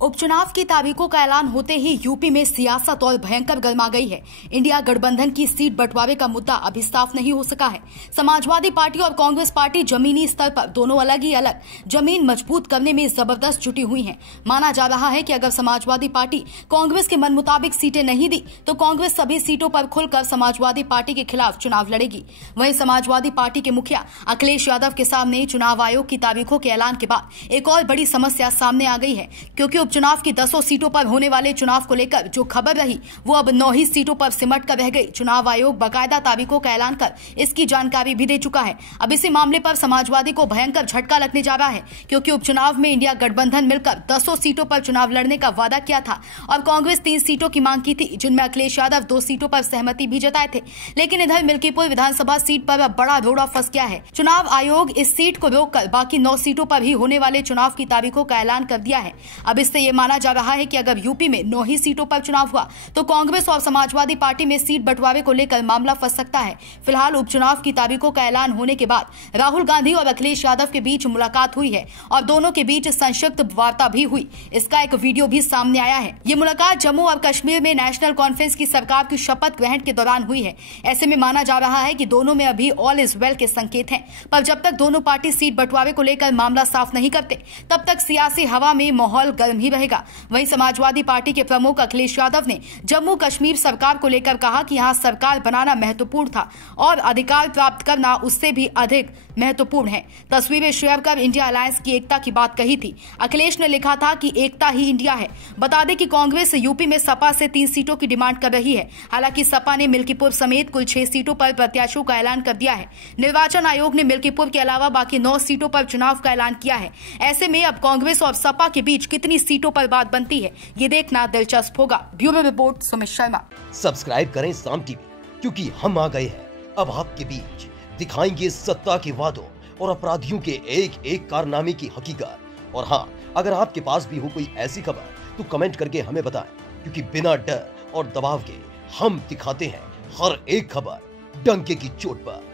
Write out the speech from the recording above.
उपचुनाव की तारीखों का ऐलान होते ही यूपी में सियासत और भयंकर गर्मा गई है। इंडिया गठबंधन की सीट बंटवारे का मुद्दा अभी साफ नहीं हो सका है। समाजवादी पार्टी और कांग्रेस पार्टी जमीनी स्तर पर दोनों अलग ही अलग जमीन मजबूत करने में जबरदस्त जुटी हुई हैं। माना जा रहा है कि अगर समाजवादी पार्टी कांग्रेस के मन मुताबिक सीटें नहीं दी तो कांग्रेस सभी सीटों पर खुलकर समाजवादी पार्टी के खिलाफ चुनाव लड़ेगी। वहीं समाजवादी पार्टी के मुखिया अखिलेश यादव के सामने चुनाव आयोग की तारीखों के ऐलान के बाद एक और बड़ी समस्या सामने आ गई है, क्योंकि उपचुनाव की 10 सीटों पर होने वाले चुनाव को लेकर जो खबर रही वो अब 9 ही सीटों पर सिमट कर रह गई। चुनाव आयोग बाकायदा तारीखों का ऐलान कर इसकी जानकारी भी दे चुका है। अब इसी मामले पर समाजवादी को भयंकर झटका लगने जा रहा है, क्योंकि उपचुनाव में इंडिया गठबंधन मिलकर 10 सीटों पर चुनाव लड़ने का वादा किया था और कांग्रेस 3 सीटों की मांग की थी, जिनमें अखिलेश यादव 2 सीटों पर सहमति भी जताए थे। लेकिन इधर मिल्कीपुर विधानसभा सीट पर अब बड़ा रोड़ा फंस गया है। चुनाव आयोग इस सीट को रोककर बाकी 9 सीटों पर भी होने वाले चुनाव की तारीखों का ऐलान कर दिया है। अब इससे ये माना जा रहा है कि अगर यूपी में 9 ही सीटों पर चुनाव हुआ तो कांग्रेस और समाजवादी पार्टी में सीट बंटवारे को लेकर मामला फंस सकता है। फिलहाल उपचुनाव की तारीखों का ऐलान होने के बाद राहुल गांधी और अखिलेश यादव के बीच मुलाकात हुई है और दोनों के बीच संक्षिप्त वार्ता भी हुई। इसका एक वीडियो भी सामने आया है। ये मुलाकात जम्मू और कश्मीर में नेशनल कॉन्फ्रेंस की सरकार की शपथ ग्रहण के दौरान हुई है। ऐसे में माना जा रहा है कि दोनों में अभी ऑल इज वेल के संकेत हैं, पर जब तक दोनों पार्टी सीट बंटवारे को लेकर मामला साफ नहीं करते तब तक सियासी हवा में माहौल गर्म ही रहेगा। वहीं समाजवादी पार्टी के प्रमुख अखिलेश यादव ने जम्मू कश्मीर सरकार को लेकर कहा कि यहां सरकार बनाना महत्वपूर्ण था और अधिकार प्राप्त करना उससे भी अधिक महत्वपूर्ण है। तस्वीरें शेयर कर इंडिया अलायंस की एकता की बात कही थी। अखिलेश ने लिखा था कि एकता ही इंडिया है। बता दें कि कांग्रेस यूपी में सपा से 3 सीटों की डिमांड कर रही है। हालांकि सपा ने मिल्कीपुर समेत कुल 6 सीटों पर प्रत्याशियों का ऐलान कर दिया है। निर्वाचन आयोग ने मिल्कीपुर के अलावा बाकी 9 सीटों पर चुनाव का ऐलान किया है। ऐसे में अब कांग्रेस और सपा के बीच कितनी सीटों पर बात बनती है, ये देखना दिलचस्प होगा। Bureau report Sumit Sharma. Subscribe करें साम टीवी, क्योंकि हम आ गए हैं अब आपके बीच। दिखाएंगे सत्ता के वादों और अपराधियों के एक एक कारनामे की हकीकत। और हाँ, अगर आपके पास भी हो कोई ऐसी खबर तो कमेंट करके हमें बताएं, क्योंकि बिना डर और दबाव के हम दिखाते हैं हर एक खबर डंके की चोट पर।